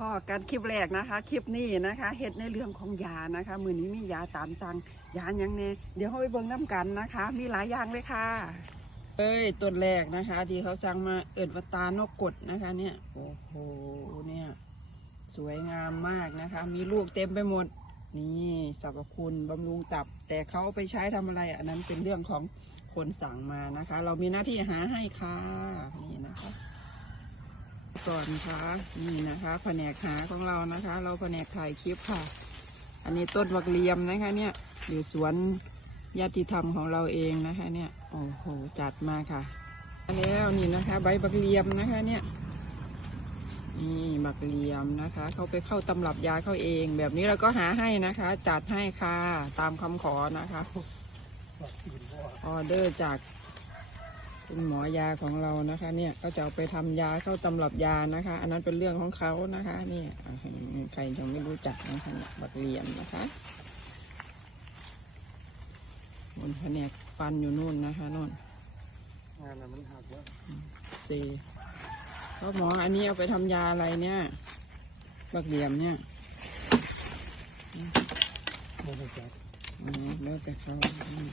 พ่อกันคลิปแรกนะคะ คลิปนี้นะคะเฮ็ดในเรื่องของยานะคะ มือนี้มียาตามสั่งยาหยังแน่เดี๋ยวเราไปเบิ่งน้ำกันนะคะ มีหลายอย่างเลยค่ะเอ้ยต้นแรกนะคะ ที่เขาสั่งมาเอิดวตานกกดนะคะ เนี่ยโอ้โหเนี่ย สวยงามมากนะคะ มีลูกเต็มไปหมด นี่สรรพคุณบำรุงตับ แต่เขาเอาไปใช้ทำอะไร อันนั้นเป็นเรื่องของคนสั่งมานะคะ เรามีหน้าที่หาให้ค่ะนี่นะคะ ก่อนค่ะนี่นะคะแผนกหาของเรานะคะ เราแผนกถ่ายคลิปค่ะ อันนี้ต้นบักเลียมนะคะเนี่ยอยู่สวนญาติธรรมของเราเองนะคะ เนี่ยโอ้โหจัดมาค่ะ แล้วนี่นะคะ ใบบักเลียมนะคะเนี่ยนี่บักเลียมนะคะ เขาไปเข้าตำรับยาเขาเอง แบบนี้เราก็หาให้นะคะ จัดให้ค่ะตามคำขอนะคะออเดอร์จาก คุณหมอยาของเรานะคะ เนี่ยก็จะเอาไปทำยาเข้าตำรับยานะคะ อันนั้นเป็นเรื่องของเขานะคะเนี่ยอะใครยังไม่รู้จักนะคะเนี่ยบักเรียมนะคะบนแผนกฟันอยู่นู่นนะคะนู่นงานมันหักแล้วสี่พ่อหมออันนี้เอาไปทำยาอะไรเนี่ยบักเรียมเนี่ยไม่ได้จับอืมแล้วแต่เขาอืม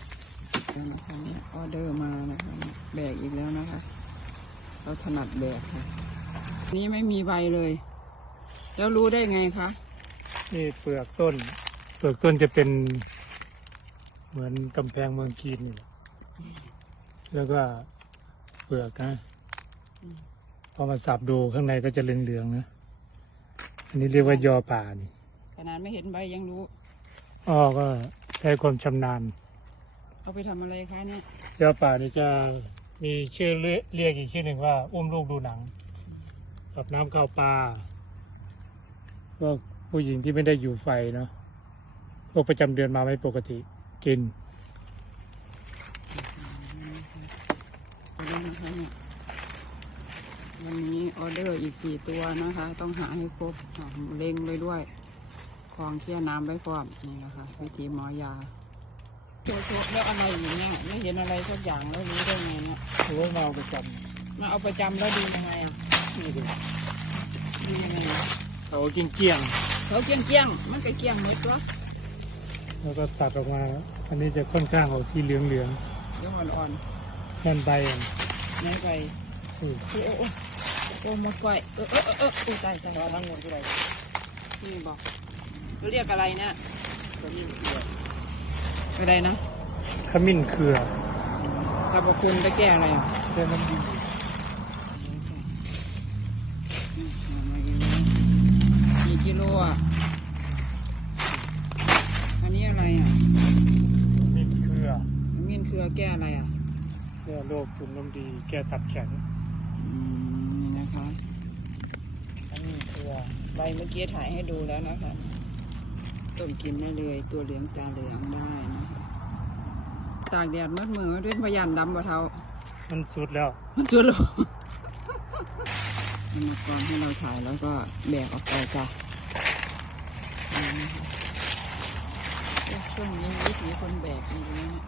แล้วนะคะเนี่ยออเดอร์มานะคะแบกอีกแล้วนะคะ เราถนัดแบกค่ะอันนี้ไม่มีใบเลย แล้วรู้ได้ไงคะนี่เปลือกต้น เปลือกต้นจะเป็นเหมือนกำแพงเมืองจีนนี่แหละแล้วก็เปลือกนะพอมาสับดูข้างในก็จะเหลืองๆนะ อันนี้เรียกว่ายอป่านี่ขนาดไม่เห็นใบยังรู้อ้อก็ใช้ความชำนาญ เอาไปทำอะไรคะเนี่ยยอป่านี่จะมีชื่อเรียเรียกอีกชื่อหนึ่งว่า อุ้มลูกดูหนัง กับน้ำข้าวปลาพวกผู้หญิงที่ไม่ได้อยู่ไฟเนาะพวกประจำเดือนมาไม่ปกติกิน เอาเลยนะคะเนี่ยวันนี้ออเดอร์อีกสี่ตัวนะคะ ต้องหาให้ครบอะเล็งไปด้วยคลองเคี่ยน้ำไว้พร้อมนี่นะคะ วิธีหมอยา โชว์โชว์แล้วอะไรอยู่เนี่ยไม่เห็นอะไรสักอย่างแล้วรู้ได้ไงเนี่ยหรือว่ามาเอาประจมาเอาประจำแล้วดูยังไงอะำนี่ดูดูยังไงอะเขาเกี้ยงเกี้ยงเขาเกี้ยงเกี้ยงๆมันก็เกี้ยงหมดตัวๆแล้วก็ตัดออกมาอันนี้จะค่อนข้างออกสีเหลืองเหลืองเดี๋ยวอ่อนๆนั่นใบอะๆไหนไปอือโอ้โอ้โอ้โอ้หมดก้อยเออเออเออเออโอ้ตายตายทั้งหมดที่ไรนี่บอกเราเรียกอะไรเนี่ยขมิ้นเกลื ออะไรนะขมิ้นเกลือสรรพคุณไปแก้อะไรอะแค่น้ำดีกี่กิโลอะ อันนี้อะไรอะขมิ้นเกลือมีนคือแก้อะไรอะ แก้โรคตุ่มน้ำดี แก้ตับแข็งอืมนี่นะคะขมิ้นเกลือใบเมื่อกี้ถ่ายให้ดูแล้วนะคะ ต้มกินได้เลยตัวเหลืองตาเหลืองได้นะคะตากแดดมืดมือด้วยพยานดำบ่เทามันสุดแล้ว มันสุดหรอเอามาก่อนให้เราถ่ายแล้วก็แบกออกไปจ้ะนี่นะคะช่วงนี้วิถีคนแบกจริงๆนะเนี่ย